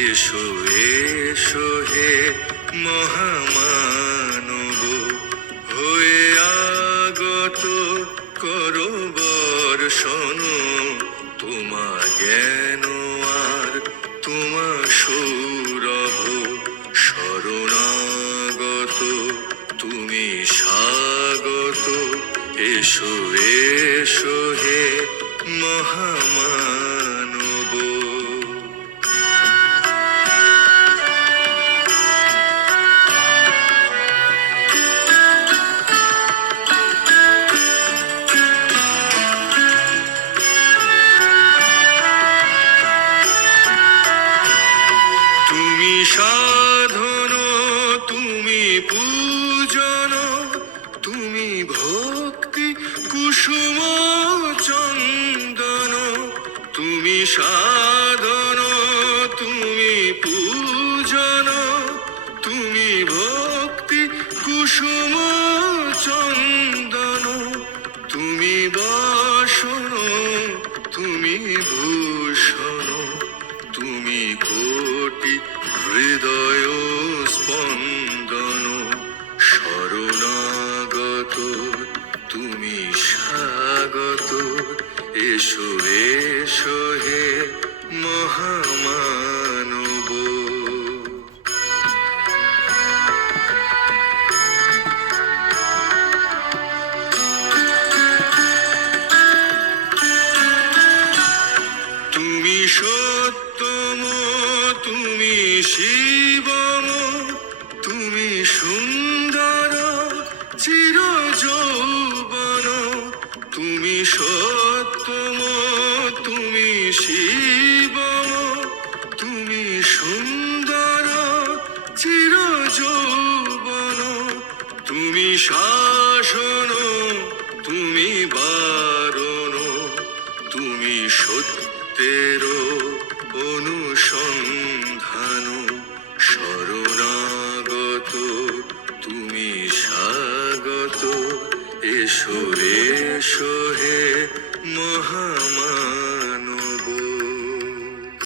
এসো এসো হে মহামানব, হয়ে আগত করো বর্ষণ তোমা জ্ঞান আর তোমা সৌরভ। শরণাগত তুমি স্বাগত, এসো এসো হে মহামানব। তুমি সাধন, তুমি পূজন, তুমি ভক্তি কুসুম চন্দন। তুমি সাধন, তুমি পূজন, তুমি ভক্তি কুসুম চন্দন। তুমি বাসন, তুমি ভূষণ, তুমি কোটি হৃদয় স্পন্দন। শরণাগত তুমি স্বাগত, এসো এসো হে মহামানব। তুমি সত্যম, তুমি শিব,